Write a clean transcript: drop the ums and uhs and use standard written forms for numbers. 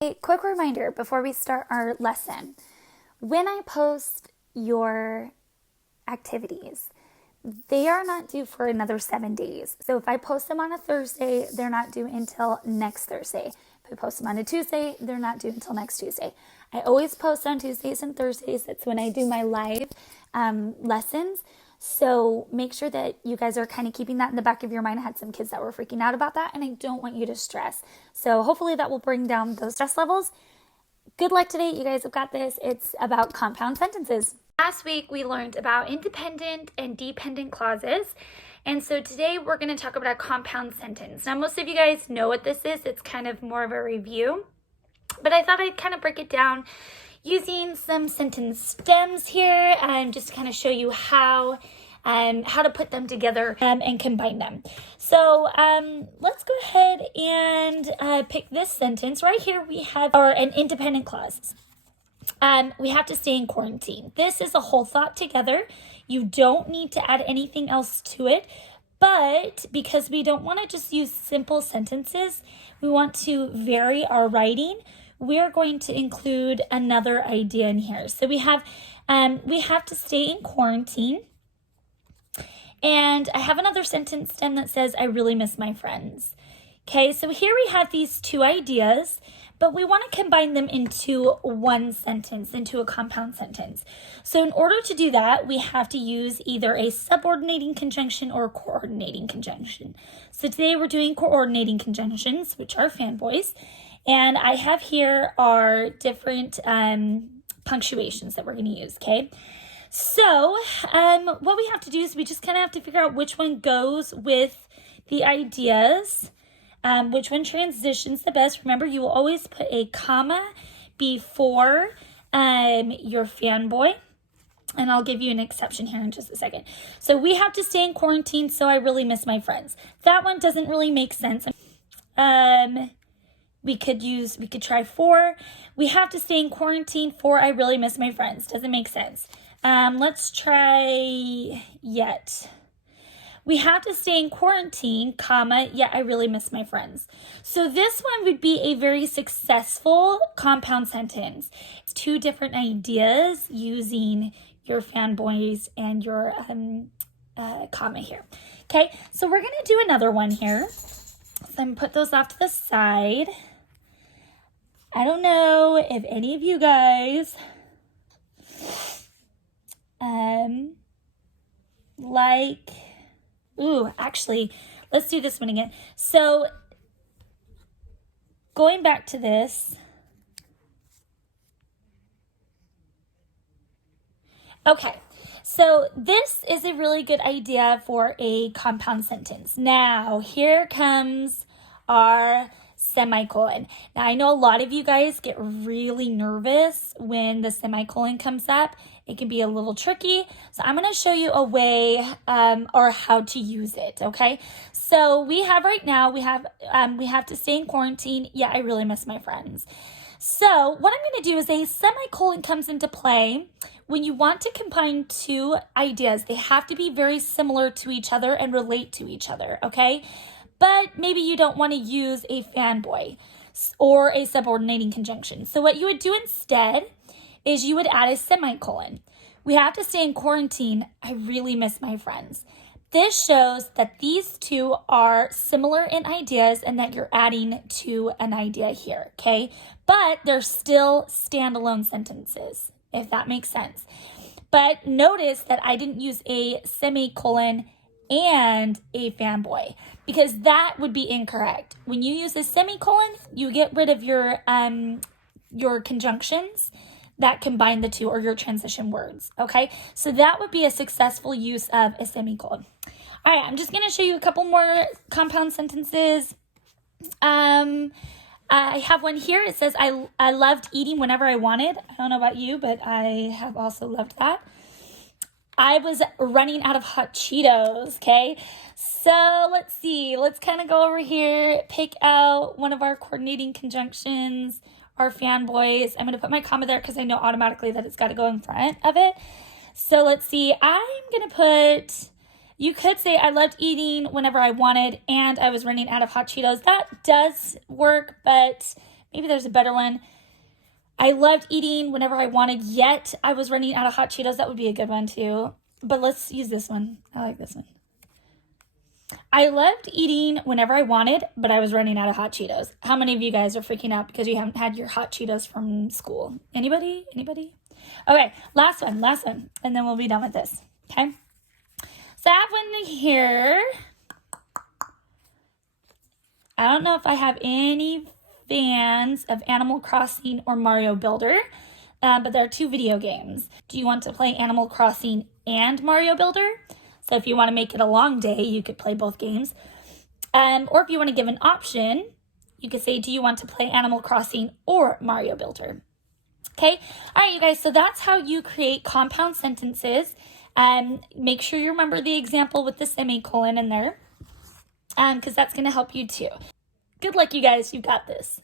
A quick reminder before we start our lesson. When I post your activities, they are not due for another 7 days. So if I post them on a Thursday, they're not due until next Thursday. If I post them on a Tuesday, they're not due until next Tuesday. I always post on Tuesdays and Thursdays. That's when I do my live lessons. So make sure that you guys are kind of keeping that in the back of your mind. I had some kids that were freaking out about that, and I don't want you to stress. So hopefully that will bring down those stress levels. Good luck today. You guys have got this. It's about compound sentences. Last week we learned about independent and dependent clauses. And so today we're going to talk about a compound sentence. Now most of you guys know what this is. It's kind of more of a review. But I thought I'd kind of break it down using some sentence stems here and just to kind of show you how to put them together and combine them. So let's go ahead and pick this sentence. Right here we have an independent clause. We have to stay in quarantine. This is a whole thought together. You don't need to add anything else to it. But because we don't want to just use simple sentences, we want to vary our writing. We're going to include another idea in here. So we have to stay in quarantine. And I have another sentence stem that says, I really miss my friends. Okay, so here we have these two ideas, but we want to combine them into one sentence, into a compound sentence. So in order to do that, we have to use either a subordinating conjunction or a coordinating conjunction. So today we're doing coordinating conjunctions, which are fanboys. And I have here our different punctuations that we're going to use, okay? So what we have to do is we just kind of have to figure out which one goes with the ideas, which one transitions the best. Remember, you will always put a comma before your fanboy. And I'll give you an exception here in just a second. So we have to stay in quarantine, so I really miss my friends. That one doesn't really make sense. We could try for. We have to stay in quarantine for I really miss my friends. Doesn't make sense. Let's try yet. We have to stay in quarantine, comma, yet I really miss my friends. So this one would be a very successful compound sentence. It's two different ideas using your fanboys and your comma here. Okay, so we're going to do another one here. So I'm going to put those off to the side. I don't know if any of you guys actually, let's do this one again. So going back to this. Okay, so this is a really good idea for a compound sentence. Now, here comes our semicolon. Now, I know a lot of you guys get really nervous when the semicolon comes up. It can be a little tricky. So I'm going to show you a way or how to use it, okay? So we have right now, we have to stay in quarantine. Yeah, I really miss my friends. So what I'm going to do is a semicolon comes into play when you want to combine two ideas. They have to be very similar to each other and relate to each other, okay? But maybe you don't want to use a fanboy or a subordinating conjunction. So what you would do instead is you would add a semicolon. We have to stay in quarantine. I really miss my friends. This shows that these two are similar in ideas and that you're adding to an idea here, okay? But they're still standalone sentences, if that makes sense. But notice that I didn't use a semicolon and a fanboy because that would be incorrect. When you use a semicolon, you get rid of your conjunctions that combine the two or your transition words, okay? So that would be a successful use of a semicolon. All right, I'm just going to show you a couple more compound sentences. I have one here. It says, I loved eating whenever I wanted. I don't know about you, but I have also loved that. I was running out of hot Cheetos, okay? So let's see. Let's kind of go over here, pick out one of our coordinating conjunctions, our fanboys. I'm going to put my comma there because I know automatically that it's got to go in front of it. So let's see. I'm going to put, you could say I loved eating whenever I wanted and I was running out of hot Cheetos. That does work, but Maybe there's a better one. I loved eating whenever I wanted, yet I was running out of hot Cheetos. That would be a good one too. But let's use this one. I like this one. I loved eating whenever I wanted, but I was running out of hot Cheetos. How many of you guys are freaking out because you haven't had your hot Cheetos from school? Anybody? Okay, last one, and then we'll be done with this, okay? So I have one here. I don't know if I have any fans of Animal Crossing or Mario Builder, but there are two video games. Do you want to play Animal Crossing and Mario Builder? So if you want to make it a long day, you could play both games. Or if you want to give an option, you could say, do you want to play Animal Crossing or Mario Builder? Okay, all right, you guys, so that's how you create compound sentences. Make sure you remember the example with the semicolon in there, because that's going to help you too. Good luck, you guys. You've got this.